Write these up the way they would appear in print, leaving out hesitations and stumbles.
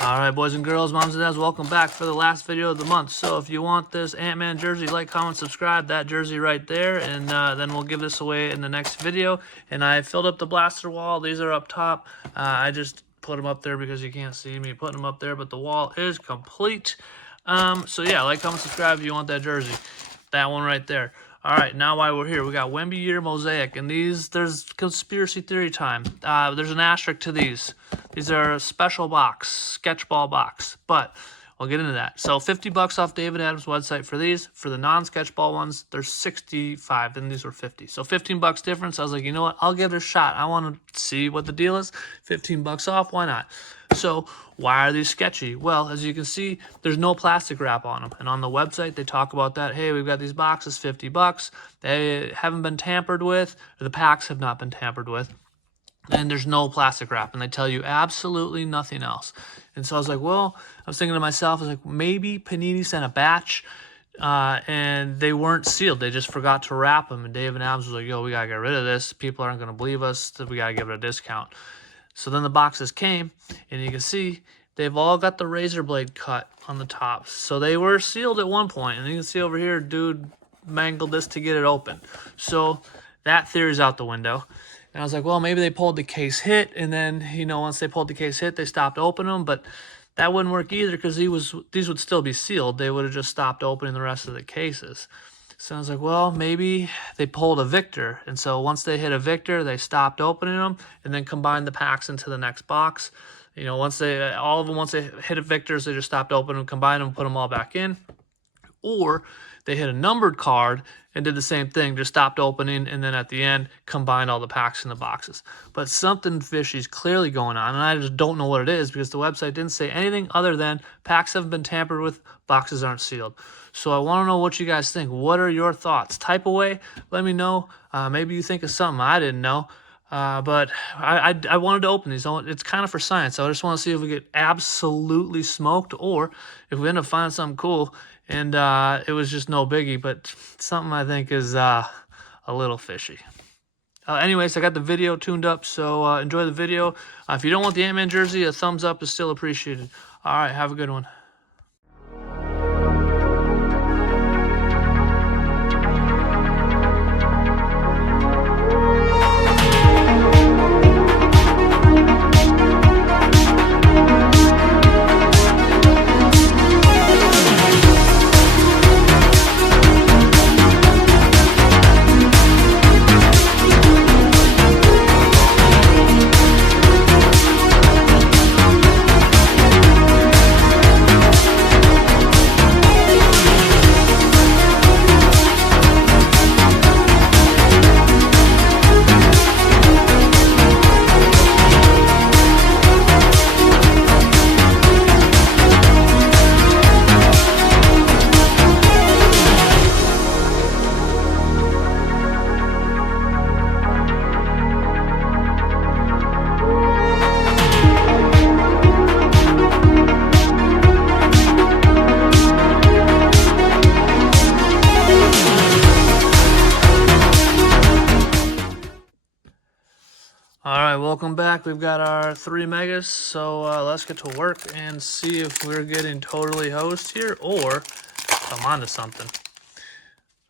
Alright, boys and girls, moms and dads, welcome back for the last video of the month. So if you want this Ant-Man jersey, like, comment, subscribe, that jersey right there, and then we'll give this away in the next video. And I filled up the blaster wall. These are up top. I just put them up there because you can't see me putting them up there, but the wall is complete. So yeah, like, comment, subscribe if you want that jersey. That one right there. Alright, now while we're here, we got Wembanyama Mosaic, and there's conspiracy theory time. There's an asterisk to these. These are a special box, sketch ball box, but we'll get into that. So $50 off David Adams' website for these. For the non-sketch ball ones, they're $65, and these were $50. So $15 difference. I was like, you know what? I'll give it a shot. I want to see what the deal is. $15 off, why not? So why are these sketchy? Well, as you can see, there's no plastic wrap on them. And on the website, they talk about that. Hey, we've got these boxes, $50. They haven't been tampered with, or the packs have not been tampered with. And there's no plastic wrap, and they tell you absolutely nothing else. And so I was like, well, I was thinking to myself, I was like, maybe Panini sent a batch, and they weren't sealed. They just forgot to wrap them. And David Adams was like, yo, we got to get rid of this. People aren't going to believe us. We got to give it a discount. So then the boxes came, and you can see they've all got the razor blade cut on the top. So they were sealed at one point, and you can see over here, dude mangled this to get it open. So that theory's out the window. And I was like, well, maybe they pulled the case hit, and then, you know, once they pulled the case hit, they stopped opening them. But that wouldn't work either because these would still be sealed. They would have just stopped opening the rest of the cases. So I was like, well, maybe they pulled a Victor. And so once they hit a Victor, they stopped opening them and then combined the packs into the next box. You know, once they hit a Victors, they just stopped opening them, combined them, put them all back in. Or they hit a numbered card and did the same thing, just stopped opening, and then at the end, combined all the packs in the boxes. But something fishy is clearly going on, and I just don't know what it is because the website didn't say anything other than packs haven't been tampered with, boxes aren't sealed. So I want to know what you guys think. What are your thoughts? Type away. Let me know. Maybe you think of something I didn't know. But I wanted to open these. It's kind of for science. I just want to see if we get absolutely smoked or if we end up finding something cool. And it was just no biggie, but something I think is a little fishy. Anyways, I got the video tuned up, so enjoy the video. If you don't want the Ant-Man jersey, a thumbs up is still appreciated. All right, have a good one. Alright, welcome back. We've got our 3 megas, so let's get to work and see if we're getting totally hosed here or come on to something.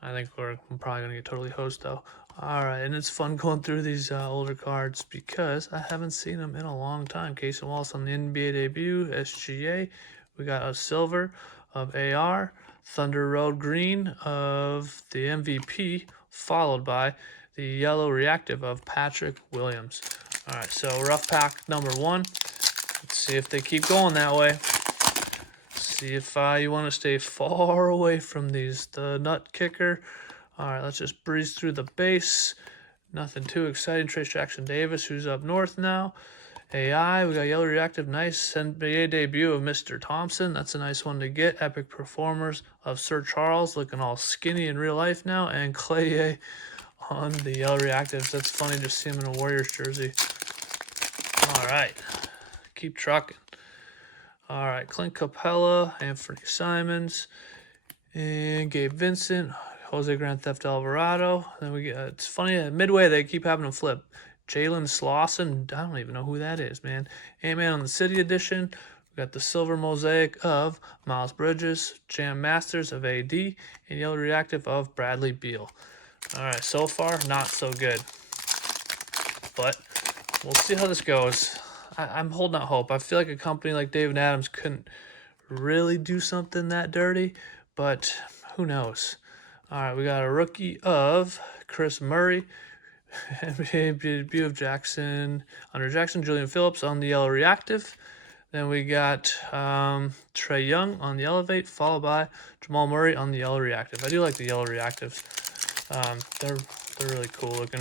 I think we're probably going to get totally hosed though. Alright, and it's fun going through these older cards because I haven't seen them in a long time. Case and Wallace on the NBA debut, SGA. We got a silver of AR, Thunder Road green of the MVP, followed by the yellow reactive of Patrick Williams. All right, so rough pack number 1. Let's see if they keep going that way. See if you want to stay far away from these. The nut kicker. All right, let's just breeze through the base. Nothing too exciting. Trace Jackson Davis, who's up north now. AI, we got yellow reactive. Nice NBA debut of Mr. Thompson. That's a nice one to get. Epic performers of Sir Charles, looking all skinny in real life now. And Clay on the yellow reactives. That's funny to see him in a Warriors jersey. All right, keep trucking. All right, Clint Capella, Anthony Simons, and Gabe Vincent, Jose Grand Theft Alvarado. Then we get, it's funny, at midway they keep having them flip. Jalen Slauson, I don't even know who that is, man. Ant-Man on the City Edition. We got the silver mosaic of Miles Bridges, Jam Masters of AD, and yellow reactive of Bradley Beal. All right, so far, not so good. But we'll see how this goes. I'm holding out hope. I feel like a company like David Adams couldn't really do something that dirty, but who knows? All right, we got a rookie of Chris Murray, NBA debut of Under Jackson, Julian Phillips on the yellow reactive. Then we got Trae Young on the elevate, followed by Jamal Murray on the yellow reactive. I do like the yellow reactives. They're really cool looking.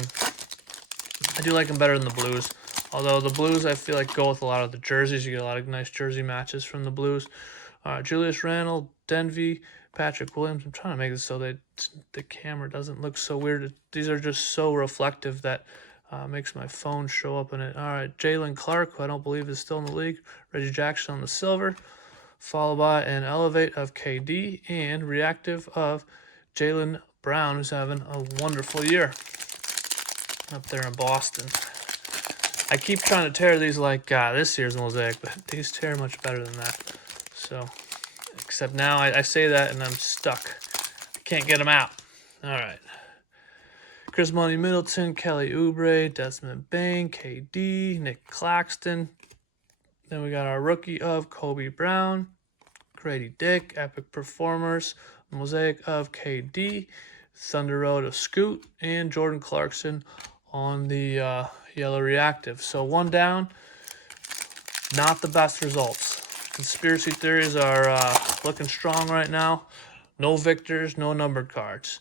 I do like them better than the blues. Although the blues, I feel like, go with a lot of the jerseys. You get a lot of nice jersey matches from the blues. Julius Randle, Denvey, Patrick Williams. I'm trying to make this so that the camera doesn't look so weird. These are just so reflective that makes my phone show up in it. All right, Jalen Clark, who I don't believe is still in the league. Reggie Jackson on the silver, followed by an elevate of KD and reactive of Jaylen Brown, who's having a wonderful year up there in Boston. I keep trying to tear these like this year's mosaic, but these tear much better than that. So, except now I say that and I'm stuck. I can't get them out. All right. Chris Money Middleton, Kelly Oubre, Desmond Bain, KD, Nick Claxton. Then we got our rookie of Kobe Brown, Grady Dick, Epic Performers, mosaic of KD, Thunder Road of Scoot, and Jordan Clarkson on the yellow reactive. So one down, not the best results. Conspiracy theories are looking strong right now. No victors, no numbered cards.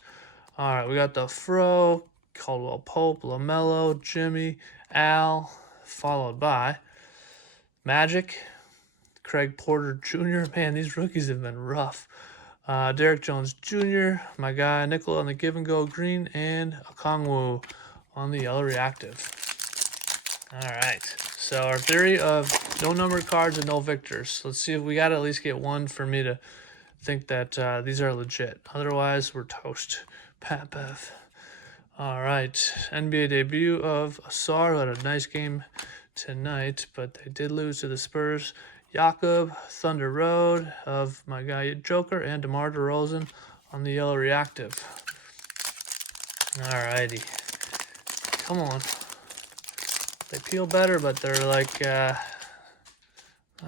All right, we got the Fro, Caldwell Pope, LaMelo, Jimmy, Al, followed by Magic, Craig Porter Jr. Man, these rookies have been rough. Derek Jones Jr., my guy, Nicola on the Give and Go green, and Okongwu on the yellow reactive. All right, so our theory of no numbered cards and no victors. Let's see if we got to at least get one for me to think that these are legit. Otherwise, we're toast. Pat Bev. All right, NBA debut of Asar, who had a nice game tonight, but they did lose to the Spurs. Jakob, Thunder Road of my guy Joker, and DeMar DeRozan on the yellow reactive. All righty. Come on. They peel better, but they're like not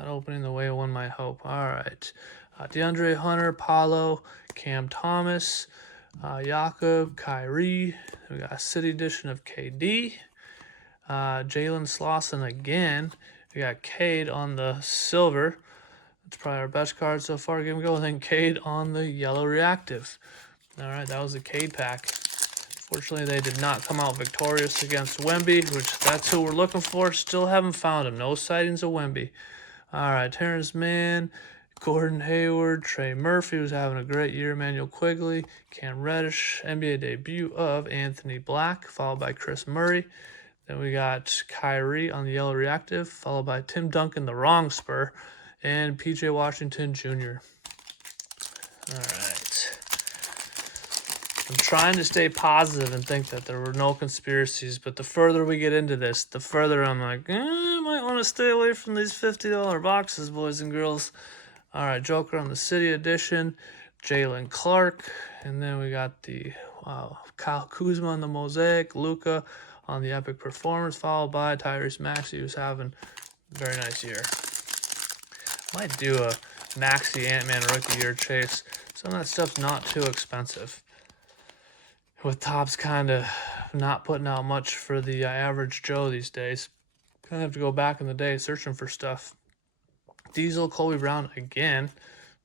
opening the way one might hope. All right. DeAndre Hunter, Paulo, Cam Thomas, Jakob, Kyrie. We got a City Edition of KD. Jalen Slauson again. We got Cade on the silver. That's probably our best card so far. Game go. And then Cade on the yellow reactive. All right, that was the Cade pack. Fortunately, they did not come out victorious against Wemby, which that's who we're looking for. Still haven't found him. No sightings of Wemby. All right, Terrence Mann, Gordon Hayward, Trey Murphy, who's having a great year, Emmanuel Quigley, Cam Reddish, NBA debut of Anthony Black, followed by Chris Murray. Then we got Kyrie on the yellow reactive, followed by Tim Duncan, the wrong Spur, and PJ Washington Jr. All right. I'm trying to stay positive and think that there were no conspiracies, but the further we get into this, the further I'm like, I might want to stay away from these $50 boxes, boys and girls. All right, Joker on the City Edition, Jalen Clark, and then we got the Kyle Kuzma on the Mosaic, Luka on the Epic Performance, followed by Tyrese Maxey, who's having a very nice year. Might do a Maxey Ant-Man Rookie Year chase. Some of that stuff's not too expensive. With Topps kind of not putting out much for the average Joe these days. Kind of have to go back in the day searching for stuff. Diesel, Kobe Brown again.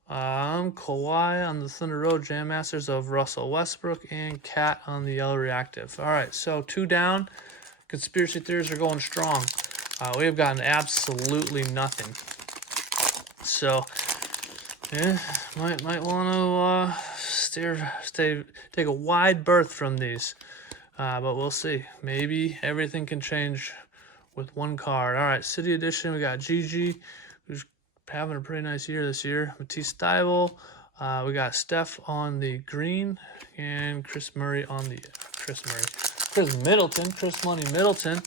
Kawhi on the Thunder Road, Jam Masters of Russell Westbrook, and Cat on the yellow reactive. All right, so 2 down. Conspiracy theories are going strong. We have gotten absolutely nothing. So, yeah, might want to take a wide berth from these. But we'll see. Maybe everything can change with one card. All right, City Edition, we got Gigi, who's having a pretty nice year this year. Matisse Thybulle. We got Steph on the green, and Chris Money Middleton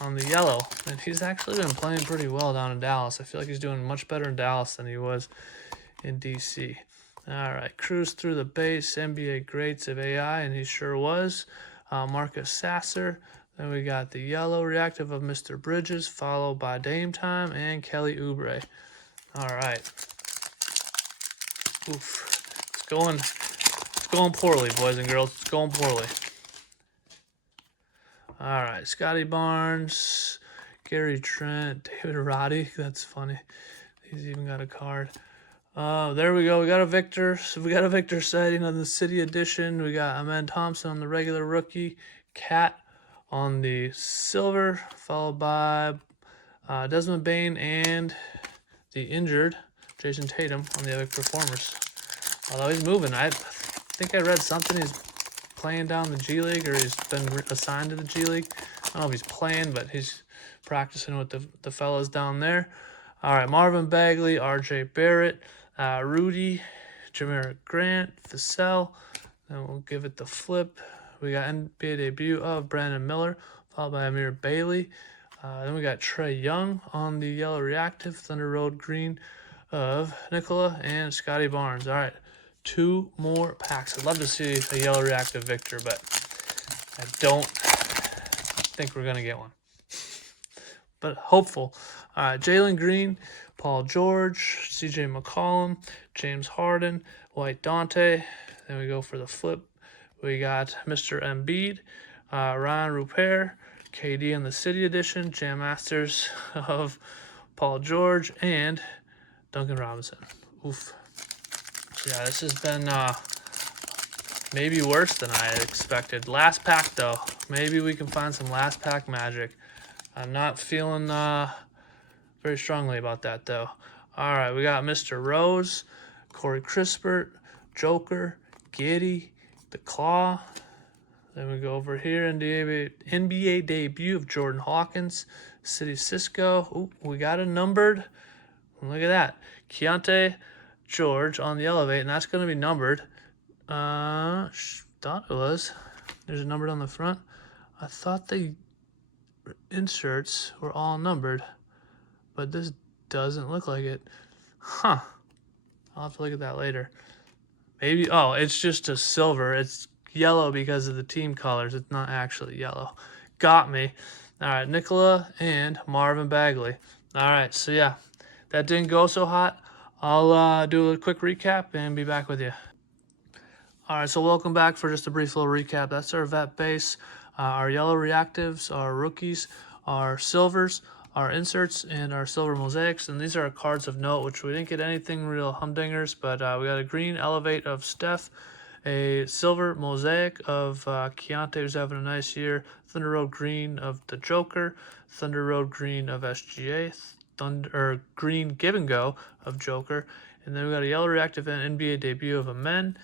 on the yellow. And he's actually been playing pretty well down in Dallas. I feel like he's doing much better in Dallas than he was in DC. All right, cruise through the base, NBA greats of AI, and he sure was. Marcus Sasser. Then we got the yellow reactive of Mr. Bridges, followed by Dame Time and Kelly Oubre. All right. Oof. It's going poorly, boys and girls. It's going poorly. All right, Scotty Barnes, Gary Trent, David Roddy. That's funny. He's even got a card. There we go. We got a Victor. So we got a Victor sighting on the City Edition. We got Amen Thompson on the regular rookie. Cat on the silver, followed by Desmond Bain and the injured Jason Tatum on the Epic Performers. Although he's moving. I think I read something. He's playing down the G League, or he's been assigned to the G League. I don't know if he's playing, but he's practicing with the fellas down there. All right, Marvin Bagley, RJ Barrett, Rudy, Jameer Grant, Vassell. Then we'll give it the flip. We got NBA debut of Brandon Miller, followed by Amir Bailey. Then we got Trey Young on the yellow reactive, Thunder Road green of Nicola and Scotty Barnes. All right, 2 more packs. I'd love to see a yellow reactive Victor, but I don't think we're going to get one. But hopeful. All right, Jalen Green, Paul George, CJ McCollum, James Harden, White Dante. Then we go for the flip. We got Mr. Embiid, Ryan Rupert, KD in the City Edition, Jam Masters of Paul George, and Duncan Robinson. Oof. So yeah, this has been maybe worse than I expected. Last pack, though. Maybe we can find some last pack magic. I'm not feeling very strongly about that, though. All right, we got Mr. Rose, Corey Crispert, Joker, Giddy, the Claw. Then we go over here in the NBA debut of Jordan Hawkins, City Cisco. Ooh, we got a numbered. Look at that. Keontae George on the Elevate, and that's going to be numbered. Thought it was. There's a numbered on the front. I thought the inserts were all numbered, but this doesn't look like it. Huh. I'll have to look at that later. Maybe, oh, it's just a silver. It's yellow because of the team colors. It's not actually yellow. Got me. All right, Nicola and Marvin Bagley. All right, so yeah, that didn't go so hot. I'll do a quick recap and be back with you. All right, so welcome back for just a brief little recap. That's our vet base, our yellow reactives, our rookies, our silvers, our inserts, and our silver mosaics. And these are our cards of note, which we didn't get anything real humdingers, but we got a green Elevate of Steph, a silver mosaic of Keontae, who's having a nice year, Thunder Road green of the Joker, Thunder Road green of SGA, green Give and Go of Joker, and then we got a yellow reactive and NBA debut of Amen.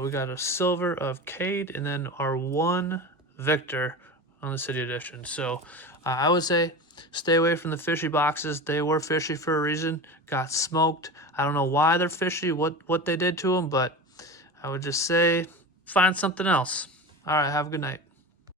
We got a silver of Cade, and then our 1 Victor on the City Edition. So I would say stay away from the fishy boxes. They were fishy for a reason. Got smoked. I don't know why they're fishy, what they did to them, but I would just say find something else. All right, have a good night.